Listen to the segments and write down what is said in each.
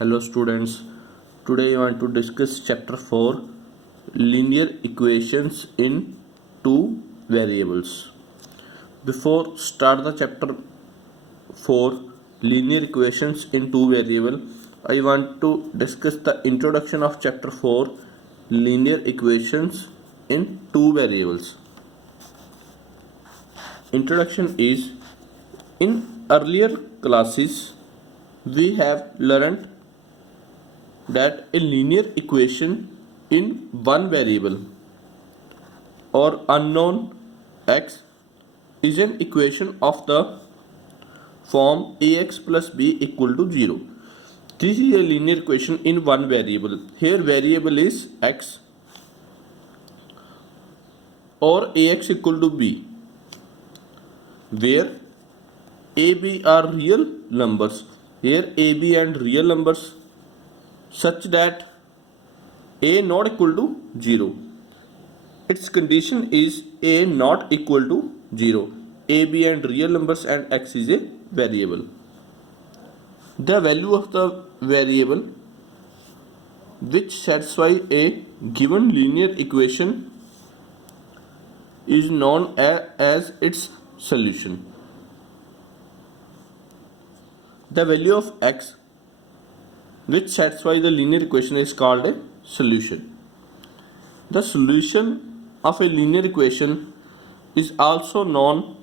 Hello students, today I want to discuss chapter 4 linear equations in two variables. Before start the chapter 4 linear equations in two variable, I want to discuss the introduction of chapter 4 linear equations in two variables. Introduction is in earlier classes we have learned that a linear equation in one variable or unknown x is an equation of the form ax plus b equal to 0. This is a linear equation in one variable. Here variable is x or ax equal to b, where a, b are real numbers. Here a, b and real numbers such that a not equal to 0. Its condition is a not equal to 0. A, b and real numbers and x is a variable. The value of the variable which satisfy a given linear equation is known as its solution. The value of x which satisfies the linear equation is called a solution. The solution of a linear equation is also known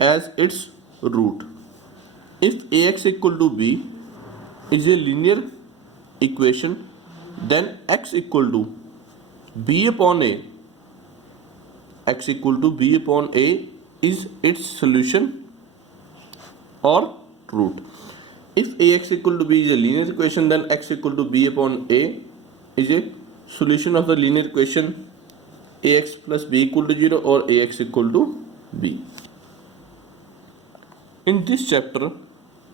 as its root. If ax equal to b is a linear equation, then x equal to b upon a, x equal to b upon a is its solution or root. If ax equal to b is a linear equation, then x equal to b upon a is a solution of the linear equation ax plus b equal to 0 or ax equal to b. In this chapter,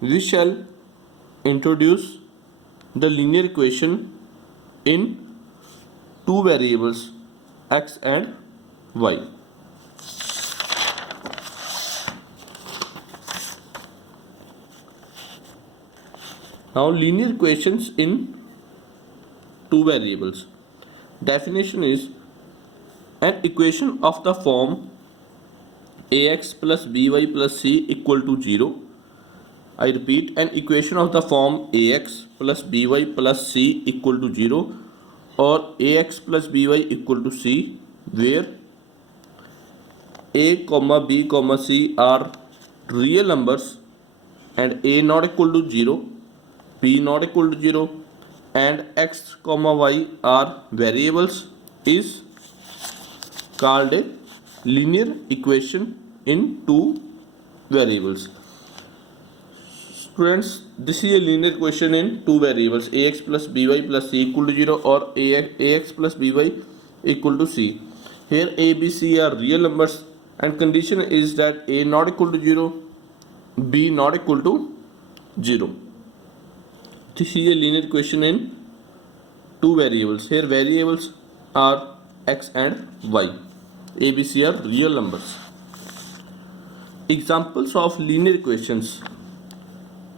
we shall introduce the linear equation in two variables x and y. Now linear equations in two variables. Definition is an equation of the form ax plus by plus c equal to 0. I repeat, an equation of the form ax plus by plus c equal to 0 or ax plus by equal to c, where a comma b comma c are real numbers and a not equal to 0, b not equal to 0 and x comma y are variables is called a linear equation in two variables. Students, this is a linear equation in two variables ax plus by plus c equal to 0 or ax plus by equal to c. Here a, b, c are real numbers and condition is that a not equal to 0, b not equal to 0. This is a linear equation in two variables. Here variables are x and y. A, b, c are real numbers. Examples of linear equations: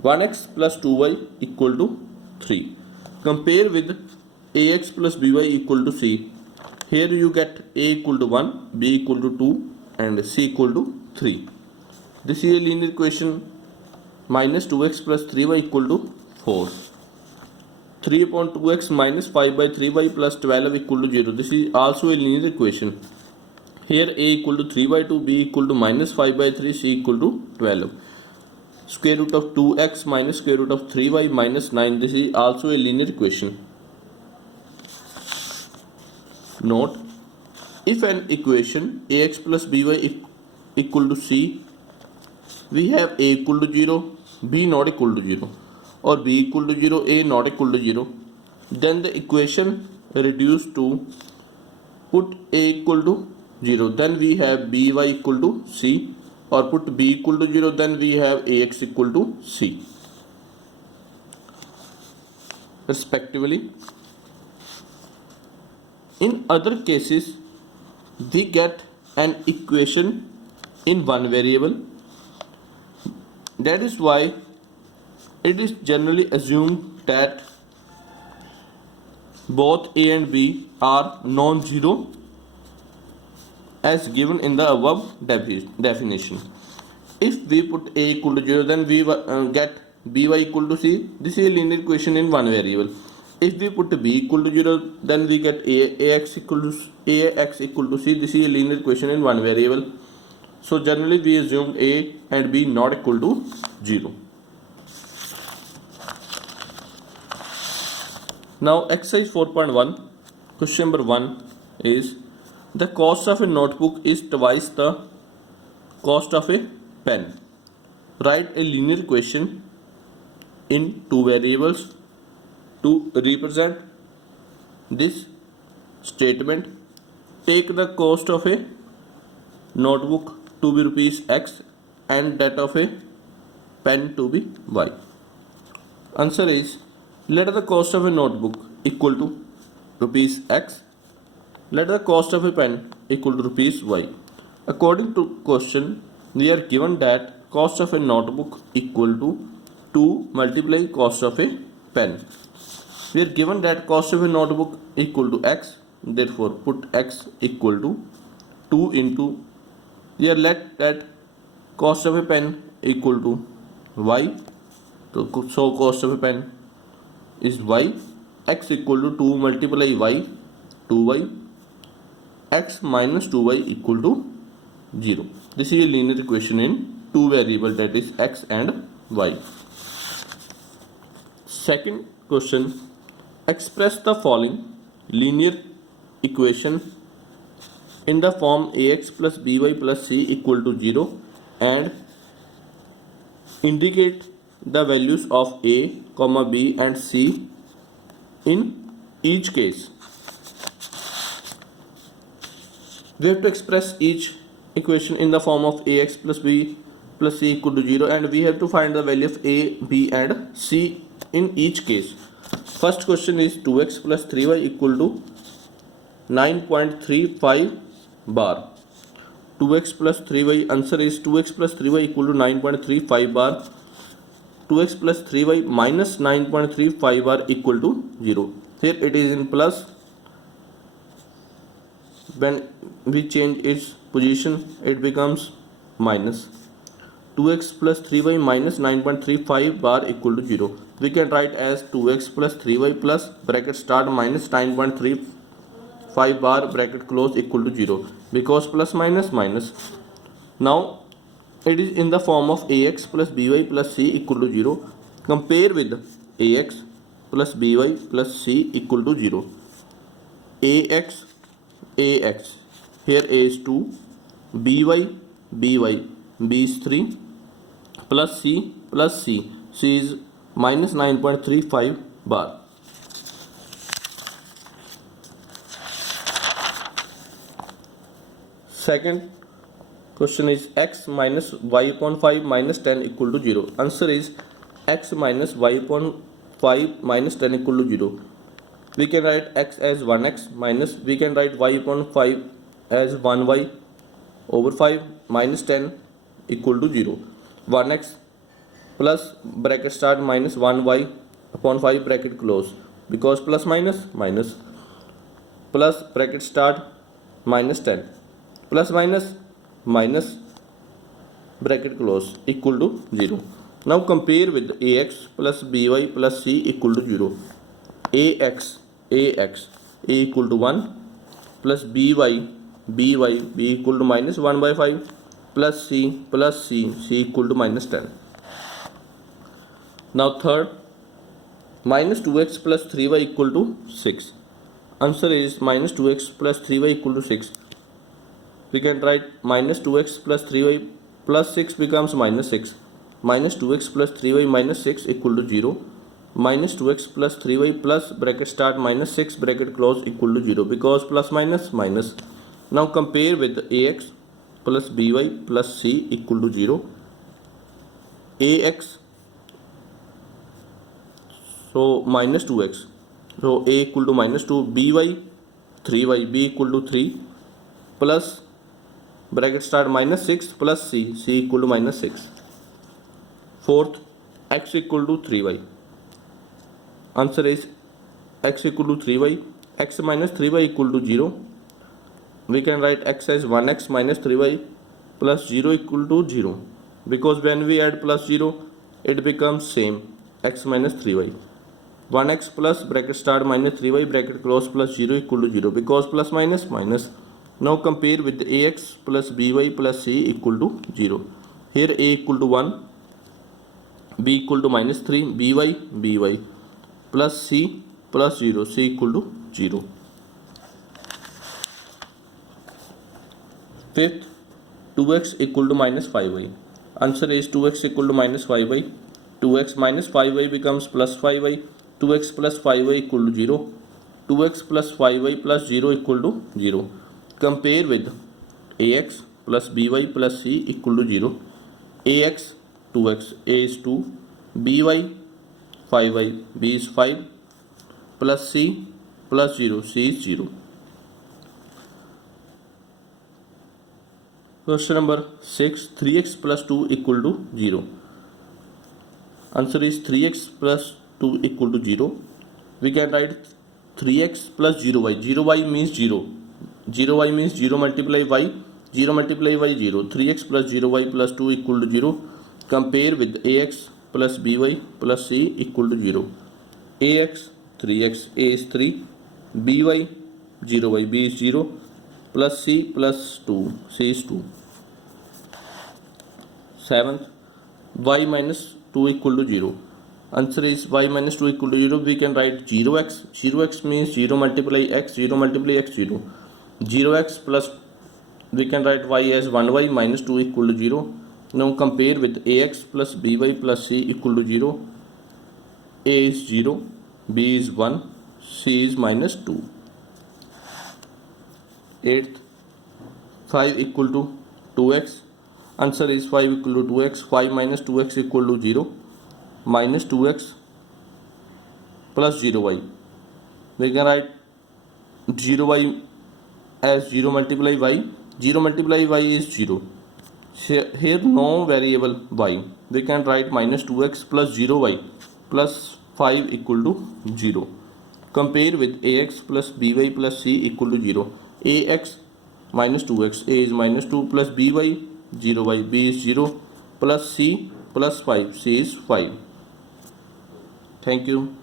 1x plus 2y equal to 3. Compare with ax plus by equal to c. Here you get a equal to 1, b equal to 2 and c equal to 3. This is a linear equation. Minus 2x plus 3y equal to 4. 3 upon 2x minus 5 by 3y plus 12 equal to 0. This is also a linear equation. Here a equal to 3 by 2, b equal to minus 5 by 3, c equal to 12. Square root of 2x minus square root of 3y minus 9. This is also a linear equation. Note, if an equation ax plus by equal to c, we have a equal to 0, b not equal to 0 or b equal to 0, a not equal to 0, then the equation reduced to put a equal to 0, then we have by equal to c, or put b equal to 0, then we have ax equal to c, respectively. In other cases, we get an equation in one variable. That is why it is generally assumed that both A and B are non-zero as given in the above definition. If we put A equal to 0, then we get by equal to C. This is a linear equation in one variable. If we put B equal to 0, then we get ax equal to C. This is a linear equation in one variable. So generally we assume A and B not equal to 0. Now exercise 4.1, question number 1 is the cost of a notebook is twice the cost of a pen. Write a linear equation in two variables to represent this statement. Take the cost of a notebook to be rupees X and that of a pen to be Y. Answer is, let the cost of a notebook equal to rupees X. Let the cost of a pen equal to rupees Y. According to question, we are given that cost of a notebook equal to 2 multiply cost of a pen. We are given that cost of a notebook equal to X. Therefore, put X equal to 2 into, we are let that cost of a pen equal to Y. So cost of a pen is Y. X equal to 2 multiply Y, 2Y. X minus 2Y equal to 0. This is a linear equation in two variables, that is X and Y. Second question, express the following linear equation in the form ax plus by plus c equal to 0 and indicate the values of a, b and c in each case. We have to express each equation in the form of ax plus b plus c equal to 0 and we have to find the value of a, b and c in each case. First question is 2x plus 3y equal to 9.35 bar. 2x plus 3y, answer is 2x plus 3y equal to 9.35 bar. 2x plus 3y minus 9.35 bar equal to 0. Here it is in plus. When we change its position, it becomes minus. 2x plus 3y minus 9.35 bar equal to 0. We can write as 2x plus 3y plus bracket start minus 9.35 bar bracket close equal to 0, because plus minus minus. Now it is in the form of ax plus by plus c equal to 0. Compare with ax plus by plus c equal to 0. ax, here a is 2, by, b is 3, plus c is minus 9.35 bar. Second question is x minus y upon 5 minus 10 equal to 0. Answer is x minus y upon 5 minus 10 equal to 0. We can write x as 1x minus, we can write y upon 5 as 1y over 5 minus 10 equal to 0. 1x plus bracket start minus 1y upon 5 bracket close, because plus minus minus, plus bracket start minus 10 plus minus minus bracket close equal to 0. Now compare with ax plus by plus c equal to 0. ax a equal to 1 plus by b equal to minus 1 by 5 plus c equal to minus 10. Now third, minus 2x plus 3y equal to 6. Answer is minus 2x plus 3y equal to 6. We can write minus 2x plus 3y plus 6 becomes minus 6. Minus 2x plus 3y minus 6 equal to 0. Minus 2x plus 3y plus bracket start minus 6 bracket close equal to 0, because plus minus minus. Now compare with ax plus by plus c equal to 0. ax, so minus 2x, so a equal to minus 2, by 3y, b equal to 3 plus bracket start minus 6 plus c equal to minus 6. Fourth, x equal to 3y. Answer is x equal to 3y. X minus 3y equal to 0. We can write x as 1x minus 3y plus 0 equal to 0, because when we add plus 0 it becomes same, x minus 3y. 1x plus bracket start minus 3y bracket close plus 0 equal to 0, because plus minus minus. Now compare with ax plus by plus c equal to 0. Here a equal to 1, b equal to minus 3, by plus c plus 0, c equal to 0. Fifth, 2x equal to minus 5y. Answer is 2x equal to minus 5y. 2x minus 5y becomes plus 5y. 2x plus 5y equal to 0. 2x plus 5y plus 0 equal to 0. Compare with ax plus by plus c equal to 0. ax 2x, a is 2, by 5y, b is 5, plus c plus 0, c is 0. Question number 6, 3x plus 2 equal to 0. Answer is 3x plus 2 equal to 0. We can write 3x plus 0y. 0y means 0. 0y means 0 multiply y. 0 multiply y 0. 3x plus 0y plus 2 equal to 0. Compare with ax plus by plus c equal to 0. ax 3x, a is 3, by 0y, b is 0, plus c plus 2, c is 2. 7th, y minus 2 equal to 0. Answer is y minus 2 equal to 0. We can write 0x. 0x means 0 multiply x, 0 multiply x 0. 0x plus, we can write y as 1y minus 2 equal to 0. Now compare with ax plus by plus c equal to 0. a is 0, b is 1, c is minus 2. 8th, 5 equal to 2x. Answer is 5 equal to 2x. 5 minus 2x equal to 0. Minus 2x plus 0y. We can write 0y as 0 multiply y. 0 multiply y is 0. Here no variable y. We can write minus 2x plus 0y plus 5 equal to 0. Compare with ax plus by plus c equal to 0. ax minus 2x, a is minus 2 plus by 0y, b is 0, plus c plus 5, c is 5. Thank you.